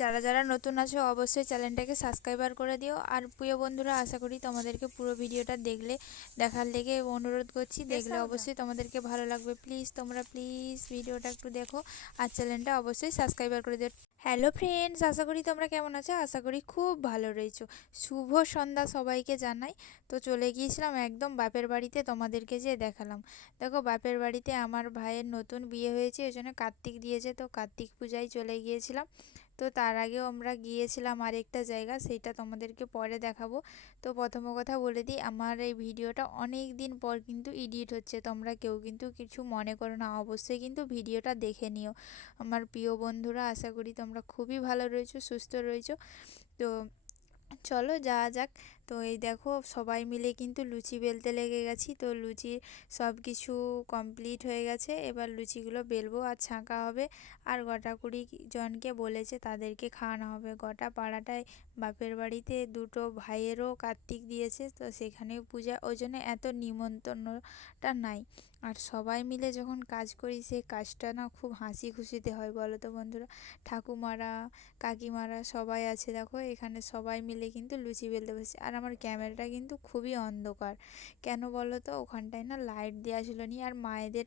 যারা যারা নতুন আছো অবশ্যই চ্যানেলটাকে সাবস্ক্রাইবার করে দিও। আর প্রিয় বন্ধুরা, আশা করি তোমাদেরকে পুরো ভিডিওটা দেখার লেগে অনুরোধ করছি। দেখলে অবশ্যই তোমাদেরকে ভালো লাগবে। প্লিজ ভিডিওটা একটু দেখো আর চ্যানেলটা অবশ্যই সাবস্ক্রাইবার করে দিও। হ্যালো ফ্রেন্ডস, আশা করি তোমরা কেমন আছো? আশা করি খুব ভালো রয়েছো। শুভ সন্ধ্যা সবাইকে জানাই। তো চলে গিয়েছিলাম একদম বাপের বাড়িতে, তোমাদেরকে যে দেখালাম। দেখো, বাপের বাড়িতে আমার ভাইয়ের নতুন বিয়ে হয়েছে, ওই জন্য কার্তিক দিয়েছে, তো কার্তিক পূজায় চলে গিয়েছিলাম। তো তার আগেও আমরা গিয়েছিলাম আরেকটা জায়গা, সেইটা তোমাদেরকে পরে দেখাবো। তো প্রথম কথা বলে দিই, আমার এই ভিডিওটা অনেক দিন পর কিন্তু এডিট হচ্ছে, তোমরা কেউ কিন্তু কিছু মনে করো না, অবশ্যই কিন্তু ভিডিওটা দেখে নিও। আমার প্রিয় বন্ধুরা, আশা করি তোমরা খুবই ভালো রয়েছো, সুস্থ রয়েছো। তো চলো যাওয়া যাক। তো এই দেখো, সবাই মিলে কিন্তু লুচি বেলতে লেগে গেছি। তো লুচি সব কিছু কমপ্লিট হয়ে গেছে, এবার লুচিগুলো বেলবো আর ছাঁকা হবে। আর গোটা 20 জনকে বলেছে, তাদেরকে খাওয়ানো হবে। গোটা পাড়াটায় বাপের বাড়িতে দুটো ভাইয়েরও কার্তিক দিয়েছে, তো সেখানেও পূজা, ওই জন্য এত নিমন্ত্রণটা নাই। আর সবাই মিলে যখন কাজ করি, সেই কাজটা না খুব হাসি খুশিতে হয়, বলো তো বন্ধুরা। ঠাকুমারা, কাকিমারা সবাই আছে, দেখো এখানে সবাই মিলে কিন্তু লুচি বেলতে বসেছে। আর আমার ক্যামেরাটা কিন্তু খুবই অন্ধকার, কেন বলো তো, ওখানটায় না লাইট দেওয়া ছিল নি, আর মায়েদের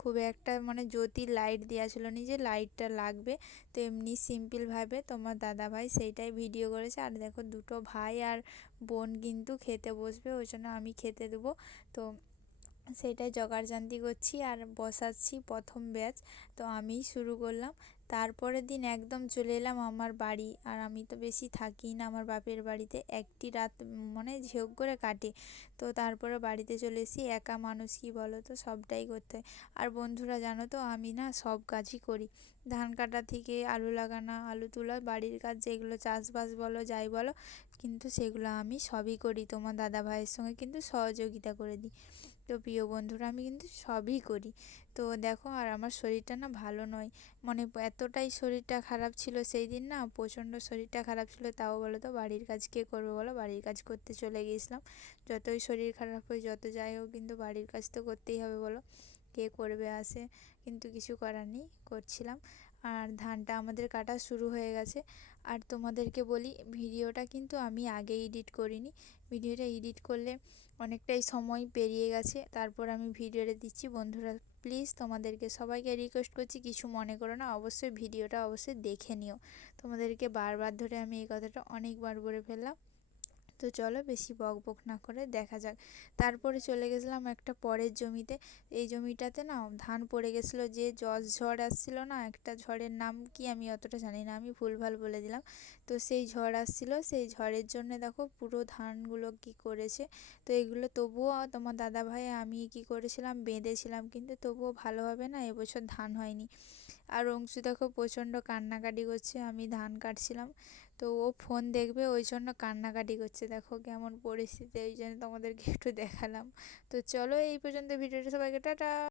খুব একটা মানে জ্যোতির লাইট দেওয়া ছিল নি যে লাইটটা লাগবে। তো এমনি সিম্পলভাবে তোমার দাদা ভাই সেইটাই ভিডিও করেছে। আর দেখো, দুটো ভাই আর বোন কিন্তু খেতে বসবে, ওই জন্য আমি খেতে দেবো। তো সেটাই জোগাড়যন্ত্র করছি আর বসাচ্ছি প্রথম ব্যাচ। তো আমিই শুরু করলাম। তারপরের দিন একদম চলে এলাম আমার বাড়ি। আর আমি তো বেশি থাকি না আমার বাপের বাড়িতে, একটি রাত মানে ঝেউ করে কাটে। তো তারপরে বাড়িতে চলে এসেছি, একা মানুষ কি বলো তো, সবটাই করতে হয়। আর বন্ধুরা জানো তো, আমি না সব কাজই করি, ধান কাটা থেকে আলু লাগানো, আলু তোলা, বাড়ির কাজ যেগুলো চাষবাস বলো যাই বলো, কিন্তু সেগুলো আমি সবই করি। তোমার দাদা ভাইয়ের সঙ্গে কিন্তু সহযোগিতা করে দিই। তো প্রিয় বন্ধুরা, আমি কিন্তু সবই করি। তো দেখো, আর আমার শরীরটা না ভালো নয়, মানে এতটাই শরীরটা খারাপ ছিল সেই দিন, না প্রচণ্ড শরীরটা খারাপ ছিল। তাও বলো তো, বাড়ির কাজ কে করবে বলো, বাড়ির কাজ করতে চলে গিয়েছিলাম। যতই শরীর খারাপ হয়, যত যাই হোক, কিন্তু বাড়ির কাজ তো করতেই হবে বলো, কে করবে আসে, কিন্তু কিছু করার নেই, করছিলাম। আর ধানটা আমাদের কাটা শুরু হয়ে গেছে। আর তোমাদেরকে বলি, ভিডিওটা কিন্তু আমি আগে এডিট করিনি, ভিডিওটা এডিট করলে অনেকটাই সময় পেরিয়ে গেছে, তারপর আমি ভিডিওটা দিচ্ছি। বন্ধুরা প্লিজ তোমাদেরকে সবাইকে রিকোয়েস্ট করছি, কিছু মনে করো না, অবশ্যই ভিডিওটা অবশ্যই দেখে নিও। তোমাদেরকে বারবার ধরে আমি এই কথাটা অনেকবার বলে ফেললাম। তো চলো বেশি বক বক না করে দেখা যাক। তারপরে চলে গেছিলাম একটা পরের জমিতে। এই জমিটাতে না ধান পড়ে গেছিলো, যে ঝড় আসছিল না, একটা ঝড়ের নাম কি আমি অতটা জানি না, আমি ভুলভাল বলে দিলাম। তো সেই ঝড় আসছিল, সেই ঝড়ের জন্য দেখো পুরো ধানগুলো কি করেছে। তো এগুলো তবুও তোমার দাদা ভাই আমি কি করেছিলাম, বেঁধেছিলাম, কিন্তু তবুও ভালোভাবে না এবছর ধান হয়নি। আর অংশু দেখো প্রচণ্ড কান্নাকাটি করছে, আমি ধান কাটছিলাম। তো ও ফোন দেখবে, ওই জন্য কান্নাকাটি করছে, দেখো কেমন পরিস্থিতি, ওই জন্য তোমাদেরকে একটু দেখালাম। তো চলো এই পর্যন্ত ভিডিওটা, সবাইকে টাটা।